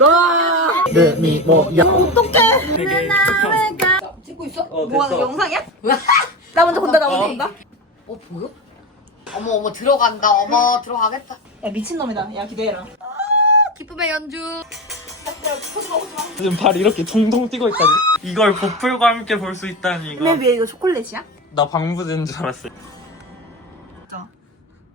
아! 느미 뭐야 어떡해. 되게 찍고 있어? 어, 뭐 됐어. 영상이야? 나 먼저 본다 나 먼저 어. 본다. 어 보여? 어머 어머 들어간다 어머 들어가겠다 야 미친놈이다. 야 기대해라. 기쁨의 연주 지금 발 이렇게 동동 뛰고 있다니 이걸 보풀과 함께 볼 수 있다니 이거 맨 위에 이거 초콜릿이야? 나 방부제인 줄 알았어 진짜.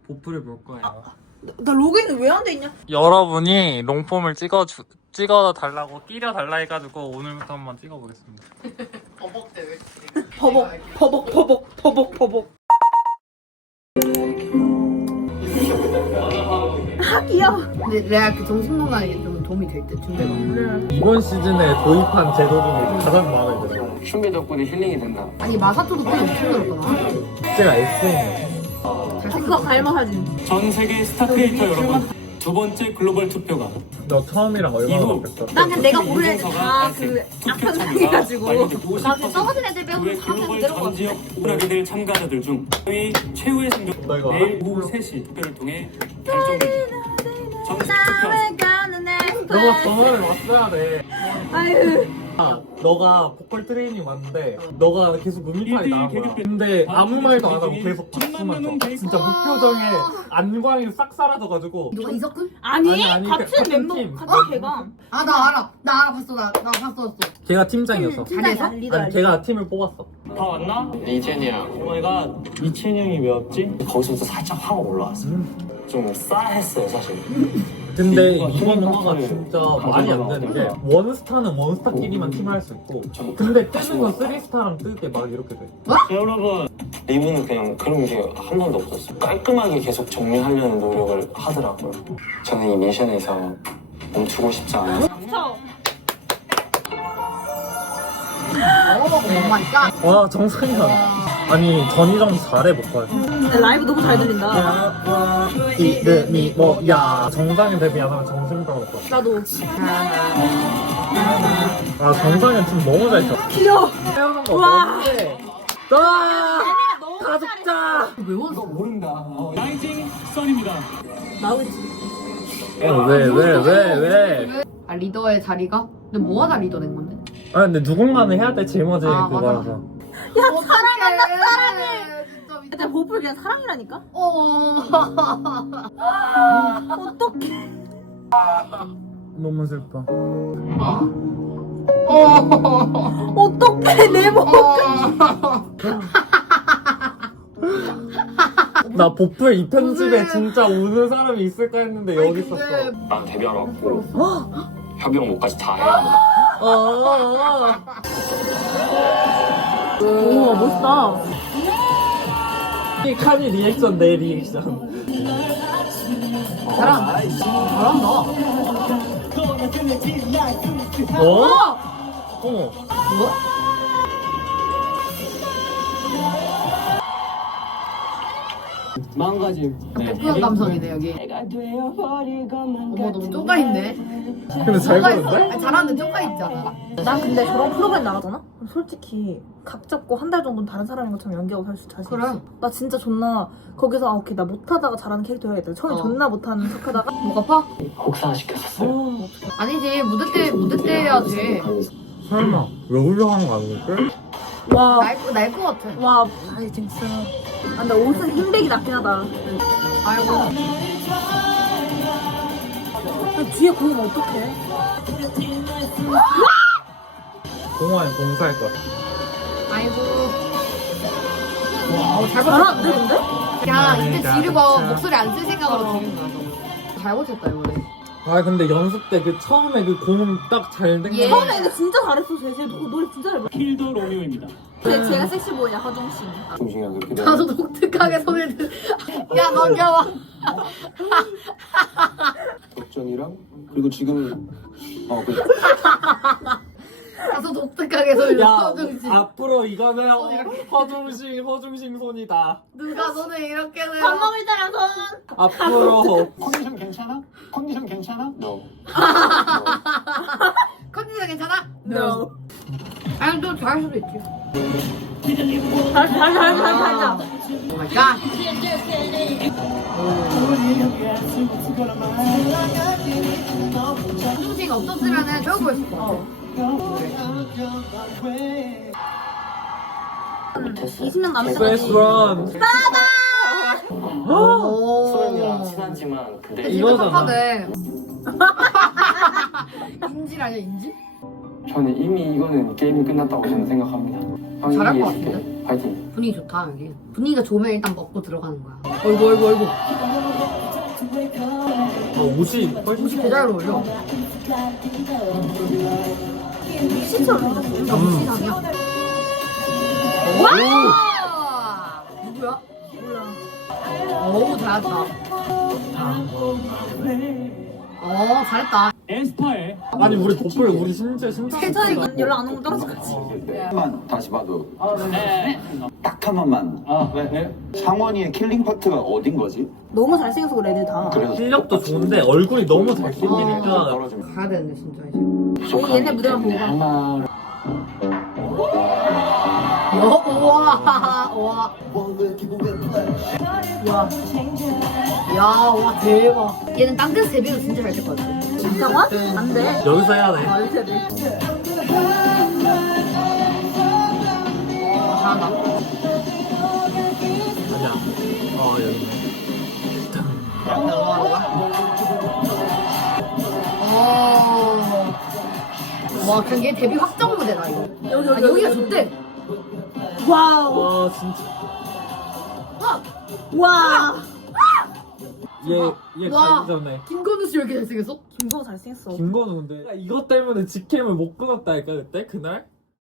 보풀을 볼 거예요 나, 나 로그인은 왜 안 돼 있냐? 여러분이 롱폼을 찍어 주, 찍어 달라고 끼려 달라 해가지고 오늘부터 한번 찍어 보겠습니다 버벅대 왜 버벅 버벅 버벅 버벅 버벅. 아 귀여워. 근데 내가 그 정신 건강에 좀 도움이 될듯 준비가 이번 시즌에 도입한 제도 중에 가장 마음에 들어요 춤비 덕분에 힐링이 된다. 아니 마사토도 꽤 엄청 들었잖아 제가 SM 그거 갈마 사진. 전 세계 스타 크리에이터 여러분, 두 번째 글로벌 투표가 너 처음이랑 얼마나 이후 바뀌었어? 난 그냥 내가 모르는 애들 이준서가 다그 악한 상이가지고. 나 그냥 써가진 애들 빼고 그의 다 그냥 글로벌 전 지역 오락에 될 참가자들 중 저희 최후의 승격 내일 오후 3시 투표를 통해 결정됩니다. 정식 투표. 너가 저번에 왔어야 돼 아유. 아, 너가 보컬 트레이닝 왔는데 너가 계속 음이탈이 나온 거야. 근데 아무 말도 안 하고 계속 박수만 쳐. 진짜 무표정에 안광이 싹 사라져가지고 누가 이석훈? 아니, 아니, 아니, 같은 같은 멤버 팀. 같은 걔가 아 나 알아 나 알아봤어 나, 나 봤었어 걔가 팀장이었어. 팀장이야 리더야. 아니, 걔가 팀을 뽑았어. 다 왔나? 리젠이랑 내가 이채영이 왜왔지 거기서부터 살짝 확 올라왔어. 좀 싸했어요 사실. 근데 뭔가 이번 팀 영화가 파트를 진짜 말이 안 되는 게 원스타는 원스타끼리만 팀을 할수 있고 근데 뜨는 건 쓰리스타랑 뜨게 막 이렇게 돼. 여러분 리브는 그냥 그런 게 한 번도 없었어요. 깔끔하게 계속 정리하려는 노력을 하더라고요. 저는 이 미션에서 멈추고 싶지 않아요. 오 마이 갓 와 정상이야. 아니 전희정 잘해 보컬. 근데 라이브 너무 잘 들린다. 이름이 뭐야 정상이 데뷔 하면 정신병 올 나도. 아 정상이 팀 너무 잘 쳐. 귀여워. 태우는 거 와. 뭔데? 아 너무 가족자. 모른다. 라이징 선입니다. 나오지. 왜왜 왜 왜? 아 리더의 자리가? 근데 뭐하다 리더 된 건데? 아 근데 누군가는 해야 돼 짊어지 아, 그거라서. 야 사랑한다 사랑해. 진짜 미쳤 일단 보풀 그냥 사랑이라니까. 어 어떡해. 너무 슬퍼. 어떡해 내 목. 나 보풀 이 편집에 진짜 우는 사람이 있을까 했는데 여기 있었어. 난 데뷔하러 왔고 협의랑 뭐까지 다 해야 한다. 어, 어, 어. 우와 멋있다. 이 칸이 리액션 내 리액션. 잘한다 잘한다 어? 어머. 마음가짐. 네. 그런 감성이네 여기 어머 너무 쪼가 있네 근데 잘 부른데? 아니, 잘하는데 쪼가 있잖아 난 근데 저런 프로그램 나가잖아? 솔직히 각 잡고 한 달 정도는 다른 사람인 것처럼 연기하고 살 수 자신 그래. 있어. 나 진짜 존나 거기서 아 오케이 나 못하다가 잘하는 캐릭터 해야겠다. 처음에 어. 존나 못하는 척하다가 목 아파? 혹사시켰었어요. 아니지 무대 때 무대 때 해야지 설마 왜 훌륭한 거 아닐까? 와. 날것 같아 와, 아이 진짜. 아, 근데 옷은 흰백이 낫긴 하다. 아이고 근데 뒤에 고음 어떡해? 공화엔 공사할 거야. 아이고 잘하는데 근데? 야 이때 지르고 목소리 안 쓸 생각으로 지른 거야 너. 잘 고쳤다 이번에 아 근데 연습 때 그 처음에 그 고음 딱잘 된 예. 거. 처음에 근데 진짜 잘했어. 쟤, 쟤 노- 노래 진짜 잘 불러. 킬더 로미오입니다. 쟤, 쟤가 섹시보이야, 허정씨. 중심이 그렇게 돼. 나도 독특하게 들. 야 넘겨봐. 덕전이랑 그리고 지금 어 그. 가서 독특하게 야 허중지. 앞으로 이거는 허중싱 허중싱 손이다. 누가 손을 이렇게 밥 들어? 먹을 때랑 손. 앞으로 컨디션 괜찮아? 컨디션 괜찮아? No. 컨디션 괜찮아? No. 아니 또 잘할 수도 있지. 잘, 잘, 잘, 잘, 잘, 잘. 오 마이 갓. 중식이 없었으면 은 저거 했을 것 같아. 못했어요 20년 남은 First run. 소연이랑 친하지만 근데 이거잖아. 인질 아니야 인질? 저는 이미 이거는 게임이 끝났다고 저는 생각합니다 잘할 것. 같은데? 파이팅 분위기 좋다 여기. 분위기가 좋으면 일단 먹고 들어가는 거야. 어이구 어이구 어이구. 어, 옷이 훨씬 음식 개잘 어울려. 시처럼 그러니까 무시상이야. 와! 누구야? 어우 잘했다. 어 잘했다. 에스파의 아니 우리 도플 우리 진짜 심장 세차이 연락 안 오면 떨어질 거지 만 다시 봐도 네. 딱한 번만 아, 네, 네. 상원이의 킬링 파트가 어딘 거지? 너무 잘생겨서 그래 애들 다 그래서 실력도 좋은데 얼굴이 너무 잘생기니까 떨어지면 가야 되는데 진짜 이제. 얘네 무대만 보고 가. 어, 우와 우와. 와. 야, 와 대박. 얘는 딴 데서 데뷔도 진짜 잘 될 것 같아. 이상원? 안 돼 여기서 해야 돼. 아돼 와, 잘한다. 아니야. 어 여기. 어. 와, 그게 데뷔 확정 무대다 이거. 여기 아니, 여기가 좋대. 와우 와 진짜. 와. 얘얘 와. 가기 전에 김건우 씨 왜 이렇게 잘생겼어? 김성호 잘생겼어. 김건우 근데 이것 때문에 직캠을 못 끊었다니까 그때? 그날